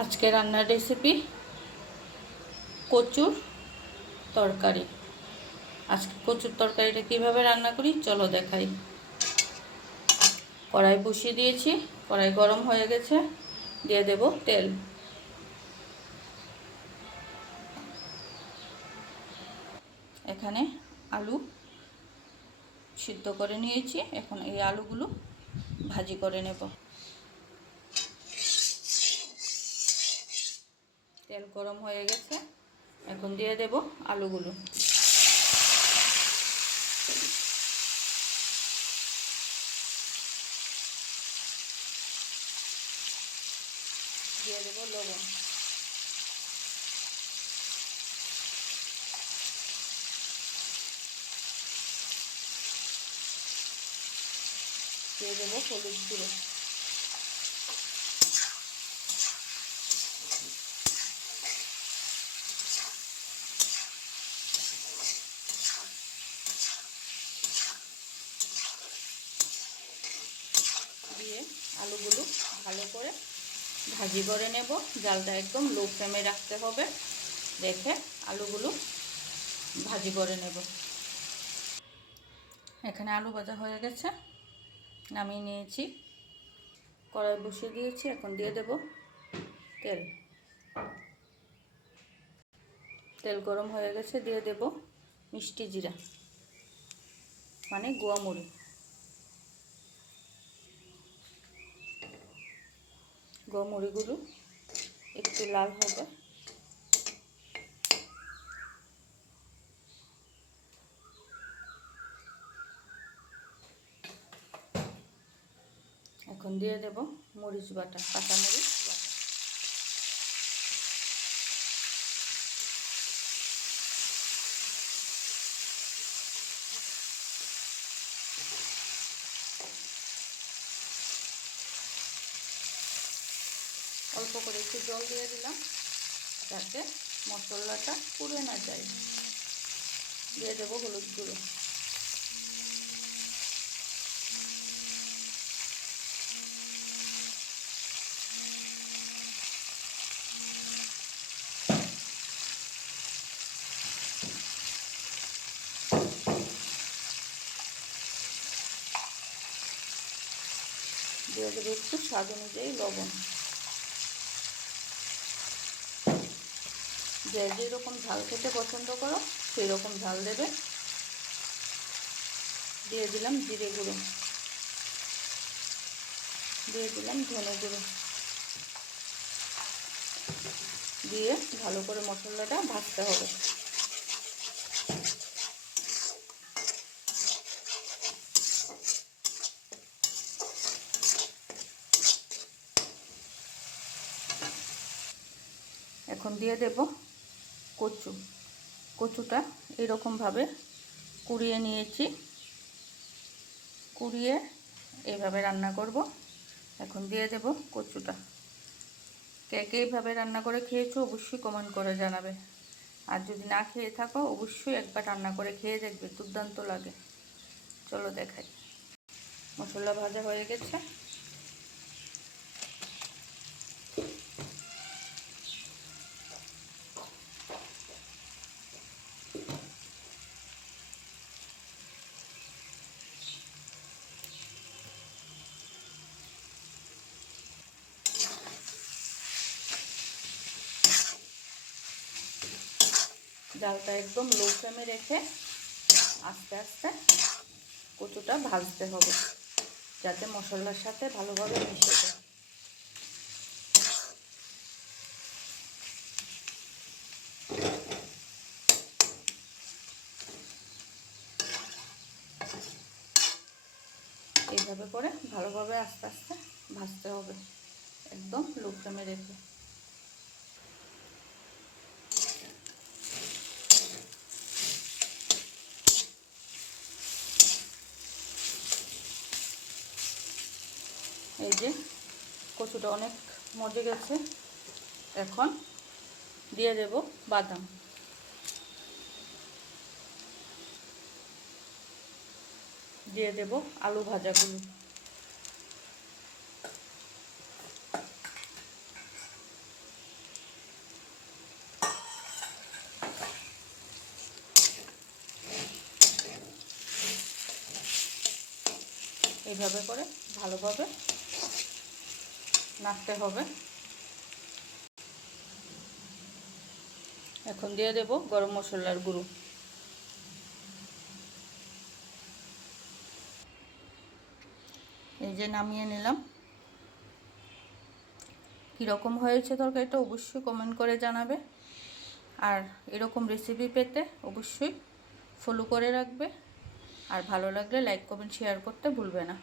আজকে রান্নার রেসিপি কচুর তরকারি। আজকে কচুর তরকারিটা কিভাবে রান্না করি চলো দেখাই। কড়াই বসিয়ে দিয়েছি, কড়াই গরম হয়ে গেছে, দিয়ে দেব তেল। এখানে আলু সিদ্ধ করে নিয়েছি, এখন এই আলুগুলো ভাজি করে নেব। তেল গরম হয়ে গেছে, এখন দিয়ে দেব আলুগুলো। দিয়ে দেব লবণ, দিয়ে দেব হলুদ গুঁড়ো, দিয়ে আলুগুলো ভালো করে ভাজি করে নেব। জালটা একদম লো ফ্লেমে রাখতে হবে, রেখে আলুগুলো ভাজি করে নেব। এখানে আলু ভাজা হয়ে গেছে, নামিয়ে নিয়েছি। কড়াই বসিয়ে দিয়েছি, এখন দিয়ে দেব তেল। তেল গরম হয়ে গেছে, দিয়ে দেব মিষ্টি জিরা মানে গুয়ামরি। গুয়ামরিগুলো একটু লাল হবে, এখন দিয়ে দেব মরিচ বাটা, কাঁচা মরিচ বাটা। অল্প করে একটু জল দিয়ে দিলাম যাতে মশলাটা পুড়ে না যায়। দিয়ে দেব হলুদ গুঁড়ো, দিয়ে দেবো একটু স্বাদ অনুযায়ী লবণ। যে যেরকম ঝাল খেতে পছন্দ করো সেই রকম ঝাল দেবে। দিয়ে দিলাম জিরে গুঁড়ো, দিয়ে দিলাম ধনে গুঁড়ো, দিয়ে ভালো করে মশলাটা ভাজতে হবে। এখন দিয়ে দেব কচু। কচুটা এরকমভাবে কুড়িয়ে নিয়েছি, কুড়িয়ে এইভাবে রান্না করব। এখন দিয়ে দেব কচুটা। কে কে এইভাবে রান্না করে খেয়েছো অবশ্যই কমেন্ট করে জানাবে। আর যদি না খেয়ে থাকো অবশ্যই একবার রান্না করে খেয়ে দেখবে, দুর্দান্ত লাগে। চলো দেখাই। মশলা ভাজা হয়ে গেছে, জালটা একদম লো ফ্লেমে রেখে আস্তে আস্তে কচুটা ভাজতে হবে যাতে মশলার সাথে ভালোভাবে মিশে যায়। এইভাবে করে ভালোভাবে আস্তে আস্তে ভাজতে হবে একদম লো ফ্লেমে রেখে। এই যে কচুটা অনেক মজে গেছে, এখন দিয়ে দেব বাদাম, দিয়ে দেব আলু ভাজাগুলো, এইভাবে করে ভালোভাবে নাড়তে হবে। এখন দিয়ে দেব গরম মশলার গুঁড়ো। এই যে নামিয়ে নিলাম। কীরকম হয়েছে তরকারিটা অবশ্যই কমেন্ট করে জানাবে। আর এরকম রেসিপি পেতে অবশ্যই ফলো করে রাখবে। আর ভালো লাগলে লাইক কমেন্ট শেয়ার করতে ভুলবে না।